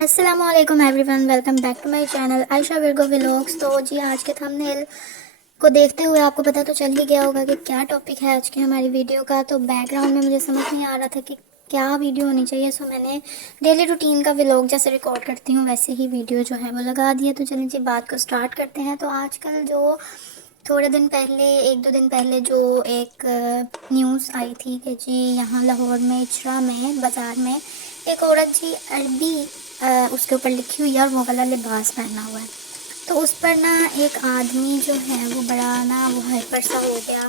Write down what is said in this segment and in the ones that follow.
السلام علیکم everyone, welcome back to my channel Ayesha virgo vlogs. تو جی آج کے تھمبنیل کو دیکھتے ہوئے آپ کو پتہ تو چل ہی گیا ہوگا کہ کیا ٹاپک ہے آج کی ہماری ویڈیو کا۔ تو بیک گراؤنڈ میں مجھے سمجھ نہیں آ رہا تھا کہ کیا ویڈیو ہونی چاہیے، سو میں نے ڈیلی روٹین کا ولاگ جیسے ریکارڈ کرتی ہوں ویسے ہی ویڈیو جو ہے وہ لگا دیا۔ تو چلیں جی بات کو سٹارٹ کرتے ہیں۔ تو آج کل جو تھوڑے دن پہلے، ایک دو دن پہلے جو ایک نیوز آئی تھی کہ جی یہاں لاہور میں اچرا میں بازار میں ایک عورت جی عربی اس کے اوپر لکھی ہوئی ہے اور وہ والا لباس پہنا ہوا ہے۔ تو اس پر نا ایک آدمی جو ہے وہ بڑا نا وہ ہائپر سا ہو گیا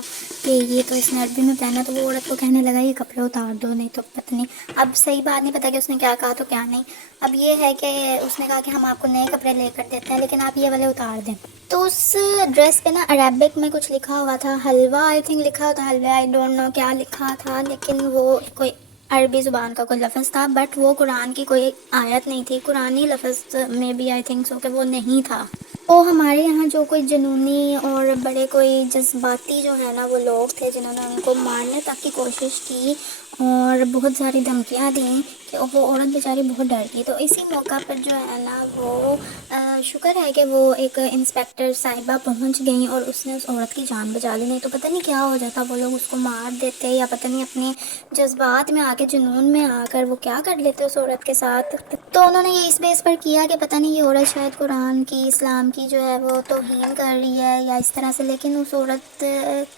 کہ یہ تو اس نے عربی میں پہنا، تو وہ عورت کو کہنے لگا یہ کپڑے اتار دو، نہیں تو پتہ نہیں، اب صحیح بات نہیں پتہ کہ اس نے کیا کہا تو کیا نہیں۔ اب یہ ہے کہ اس نے کہا کہ ہم آپ کو نئے کپڑے لے کر دیتے ہیں لیکن آپ یہ والے اتار دیں۔ تو اس ڈریس پہ نا عربک میں کچھ لکھا ہوا تھا، حلوہ آئی تھنک لکھا ہوا تھا، حلوہ آئی ڈونٹ نو کیا لکھا تھا، لیکن وہ کوئی عربی زبان کا کوئی لفظ تھا، بٹ وہ قرآن کی کوئی آیت نہیں تھی، قرآنی لفظ میں بھی آئی تھنک سو کہ وہ نہیں تھا۔ وہ ہمارے یہاں جو کوئی جنونی اور بڑے کوئی جذباتی جو ہے نا وہ لوگ تھے جنہوں نے ان کو مارنے تک کی کوشش کی اور بہت ساری دھمکیاں دیں کہ وہ عورت بیچاری بہت ڈر گئی۔ تو اسی موقع پر جو ہے نا وہ شکر ہے کہ وہ ایک انسپیکٹر صاحبہ پہنچ گئیں اور اس نے اس عورت کی جان بچا لی، نہیں تو پتہ نہیں کیا ہو جاتا، وہ لوگ اس کو مار دیتے یا پتہ نہیں اپنے جذبات میں آ کے جنون میں آ کر وہ کیا کر لیتے اس عورت کے ساتھ۔ تو انہوں نے یہ اس بیس پر کیا کہ پتہ نہیں یہ عورت شاید قرآن کی، اسلام کی جو ہے وہ توہین کر رہی ہے یا اس طرح سے، لیکن اس عورت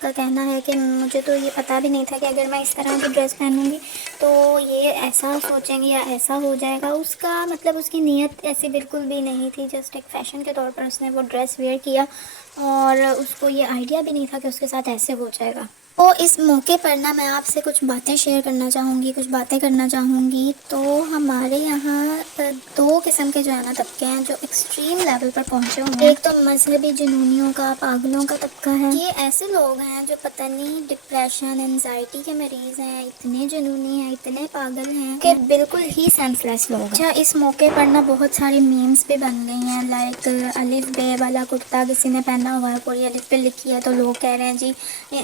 کا کہنا ہے کہ مجھے تو یہ پتہ بھی نہیں تھا کہ اگر میں اس طرح کی ڈریس پہنوں گی تو یہ ایسا سوچیں گے یا ایسا ہو جائے گا۔ اس کا مطلب اس کی نیت ایسی بالکل بھی نہیں تھی، جسٹ ایک فیشن کے طور پر اس نے وہ ڈریس ویئر کیا اور اس کو یہ آئیڈیا بھی نہیں تھا کہ اس کے ساتھ ایسے ہو جائے گا۔ تو اس موقع پر نا میں آپ سے کچھ باتیں شیئر کرنا چاہوں گی، کچھ باتیں کرنا چاہوں گی۔ تو ہمارے یہاں دو قسم کے جو ہے نا طبقے ہیں جو ایکسٹریم لیول پر پہنچے ہوئے ہیں۔ ایک تو مذہبی جنونیوں کا، پاگلوں کا طبقہ ہے، یہ ایسے لوگ ہیں جو پتہ نہیں ڈپریشن، انزائٹی کے مریض ہیں، اتنے جنونی ہیں، اتنے پاگل ہیں کہ بالکل ہی سینس لیس لوگ ہیں۔ اچھا اس موقع پر نا بہت ساری میمز بھی بن گئی ہیں، لائک الف بے والا کرتا کسی نے پہنا ہوا ہے، پوری الف پہ لکھی ہے تو لوگ کہہ رہے ہیں جی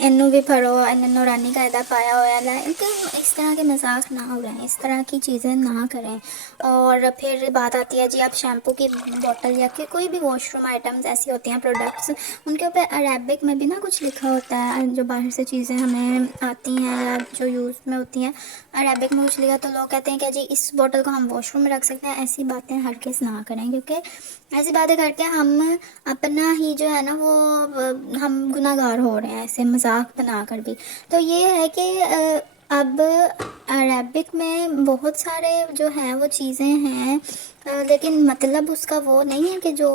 انو بھی پڑھو، ان نورانی کا ادا پایا ہوا ہے، لیکن اس طرح کے مذاق نہ ہو رہے ہیں، اس طرح کی چیزیں نہ کریں۔ اور پھر بات آتی ہے جی آپ شیمپو کی بوٹل یا کہ کوئی بھی واش روم آئٹمز ایسی ہوتی ہیں پروڈکٹس، ان کے اوپر عربک میں بھی نا کچھ لکھا ہوتا ہے، جو باہر سے چیزیں ہمیں آتی ہیں یا جو یوز میں ہوتی ہیں عربک میں کچھ لکھا، تو لوگ کہتے ہیں کہ جی اس بوٹل کو ہم واش روم میں رکھ سکتے ہیں۔ ایسی باتیں ہرگز نہ کریں، کیونکہ ایسی باتیں کر کے ہم اپنا ہی جو ہے نا وہ ہم گناہ گار ہو رہے ہیں ایسے مذاق بنا کر بھی۔ تو یہ ہے کہ اب عربک میں بہت سارے جو ہیں وہ چیزیں ہیں، لیکن مطلب اس کا وہ نہیں ہے کہ جو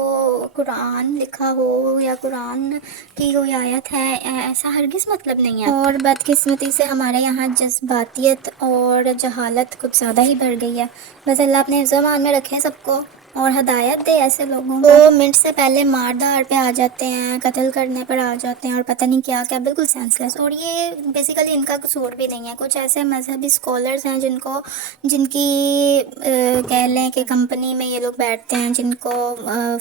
قرآن لکھا ہو یا قرآن کی کوئی آیت ہے، ایسا ہرگز مطلب نہیں ہے۔ اور بدقسمتی سے ہمارے یہاں جذباتیت اور جہالت کچھ زیادہ ہی بڑھ گئی ہے، بس اللہ اپنے حفظ و امان میں رکھے سب کو اور ہدایت دے ایسے لوگوں کو۔ 2 منٹ سے پہلے مار دھاڑ پہ آ جاتے ہیں، قتل کرنے پر آ جاتے ہیں اور پتہ نہیں کیا کیا، بالکل سینس لیس۔ اور یہ بیسیکلی ان کا قصور بھی نہیں ہے، کچھ ایسے مذہبی اسکالرز ہیں جن کی کہہ لیں کہ کمپنی میں یہ لوگ بیٹھتے ہیں، جن کو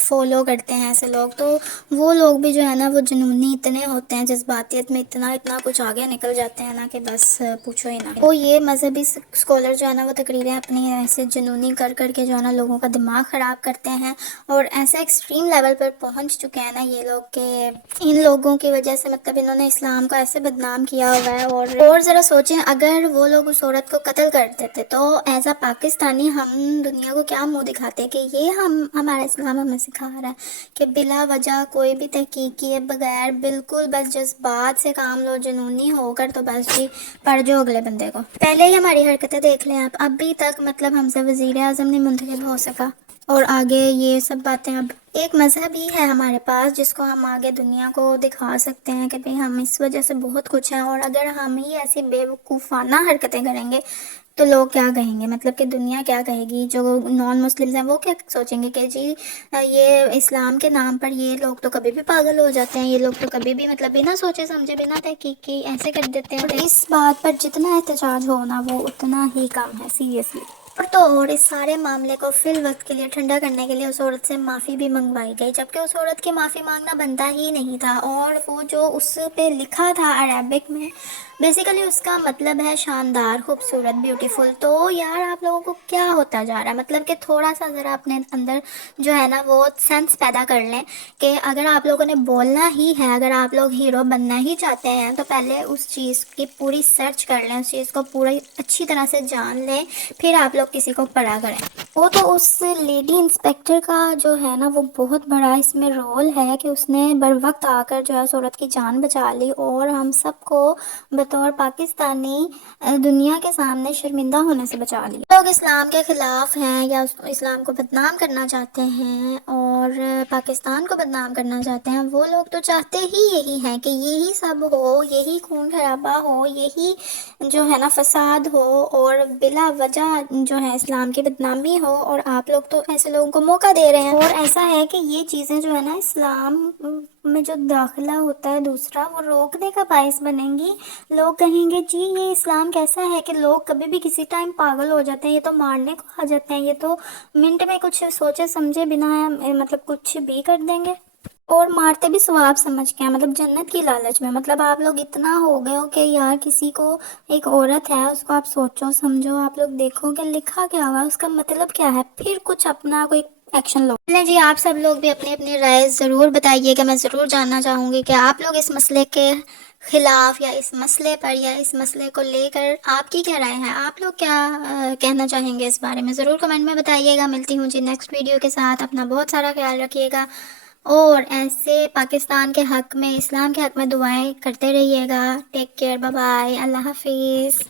فالو کرتے ہیں ایسے لوگ، تو وہ لوگ بھی جو ہے نا وہ جنونی اتنے ہوتے ہیں، جذباتیت میں اتنا کچھ آگے نکل جاتے ہیں نا کہ بس پوچھو ہی نہ۔ وہ یہ مذہبی اسکالر جو ہے نا وہ تقریریں اپنی ایسے جنونی کر کر کے جو ہے نا لوگوں کا دماغ خراب کرتے ہیں، اور ایسا ایکسٹریم لیول پر پہنچ چکے ہیں نا یہ لوگ کہ ان لوگوں کی وجہ سے مطلب انہوں نے اسلام کو ایسے بدنام کیا ہوا ہے۔ اور ذرا سوچیں اگر وہ لوگ اس عورت کو قتل کر دیتے تو ایز اے پاکستانی ہم دنیا کو کیا منہ دکھاتے کہ یہ ہمارا اسلام ہمیں سکھا رہا ہے کہ بلا وجہ کوئی بھی تحقیق کیے بغیر بالکل بس جذبات سے کام لو، جنونی ہو کر تو بس جی پڑ جو اگلے بندے کو۔ پہلے ہی ہماری حرکتیں دیکھ لیں آپ، ابھی تک مطلب ہم سے وزیر اعظم نہیں منتخب ہو سکا، اور آگے یہ سب باتیں۔ اب ایک مذہب ہی ہے ہمارے پاس جس کو ہم آگے دنیا کو دکھا سکتے ہیں کہ بھئی ہم اس وجہ سے بہت کچھ ہیں، اور اگر ہم ہی ایسی بے وقوفانہ حرکتیں کریں گے تو لوگ کیا کہیں گے، مطلب کہ دنیا کیا کہے گی، جو نان مسلمز ہیں وہ کیا سوچیں گے کہ جی یہ اسلام کے نام پر یہ لوگ تو کبھی بھی پاگل ہو جاتے ہیں، یہ لوگ تو کبھی بھی مطلب بنا سوچے سمجھے بنا تحقیق کی ایسے کر دیتے ہیں۔ اور اس بات پر جتنا احتجاج ہونا وہ اتنا ہی کم ہے سیریسلی۔ اور اس سارے معاملے کو فی الوقت کے لیے ٹھنڈا کرنے کے لیے اس عورت سے معافی بھی منگوائی گئی، جبکہ اس عورت کی معافی مانگنا بنتا ہی نہیں تھا، اور وہ جو اس پہ لکھا تھا عربک میں بیسیکلی اس کا مطلب ہے شاندار، خوبصورت، بیوٹیفل۔ تو یار آپ لوگوں کو کیا ہوتا جا رہا ہے؟ مطلب کہ تھوڑا سا ذرا اپنے اندر جو ہے نا وہ سینس پیدا کر لیں کہ اگر آپ لوگوں نے بولنا ہی ہے، اگر آپ لوگ ہیرو بننا ہی چاہتے ہیں تو پہلے اس چیز کی پوری سرچ کر لیں، اس چیز کو پوری اچھی طرح سے جان لیں، پھر آپ لوگ کسی کو پڑھا کریں۔ وہ تو اس لیڈی انسپیکٹر کا جو ہے نا وہ بہت بڑا اس میں رول ہے کہ اس نے بر وقت آ کر جو ہے اس عورت کی جان بچا لی، اور ہم سب کو بطور پاکستانی دنیا کے سامنے شرمندہ ہونے سے بچا لیا۔ لوگ اسلام کے خلاف ہیں یا اسلام کو بدنام کرنا چاہتے ہیں اور پاکستان کو بدنام کرنا چاہتے ہیں، وہ لوگ تو چاہتے ہی یہی ہیں کہ یہی سب ہو، یہی خون خرابہ ہو، یہی جو ہے نا فساد ہو، اور بلا وجہ جو ہے اسلام کی بدنامی ہو، اور آپ لوگ تو ایسے لوگوں کو موقع دے رہے ہیں۔ اور ایسا ہے کہ یہ چیزیں جو ہے نا اسلام میں جو داخلہ ہوتا ہے دوسرا، وہ روکنے کا باعث بنیں گی۔ لوگ کہیں گے جی یہ اسلام کیسا ہے کہ لوگ کبھی بھی کسی ٹائم پاگل ہو جاتے ہیں، یہ تو مارنے کو آ جاتے ہیں، یہ تو منٹ میں کچھ سوچے سمجھے بنا مطلب کچھ بھی کر دیں گے، اور مارتے بھی ثواب سمجھ کے ہیں، مطلب جنت کی لالچ میں۔ مطلب آپ لوگ اتنا ہو گئے ہو کہ یار کسی کو، ایک عورت ہے اس کو آپ سوچو سمجھو، آپ لوگ دیکھو کہ لکھا کیا ہوا، اس کا مطلب کیا ہے، پھر کچھ اپنا کوئی ایکشن لو۔ چلیں جی، آپ سب لوگ بھی اپنی اپنی رائے ضرور بتائیے کہ میں ضرور جاننا چاہوں گی کہ آپ لوگ اس مسئلے کے خلاف یا اس مسئلے پر یا اس مسئلے کو لے کر آپ کی کیا رائے ہے، آپ لوگ کیا کہنا چاہیں گے اس بارے میں، ضرور کمنٹ میں بتائیے گا۔ ملتی ہوں جی نیکسٹ ویڈیو کے ساتھ، اپنا بہت سارا خیال رکھیے گا، اور ایسے پاکستان کے حق میں، اسلام کے حق میں دعائیں کرتے رہیے گا۔ ٹیک کیئر، بائے بائے، اللہ حافظ۔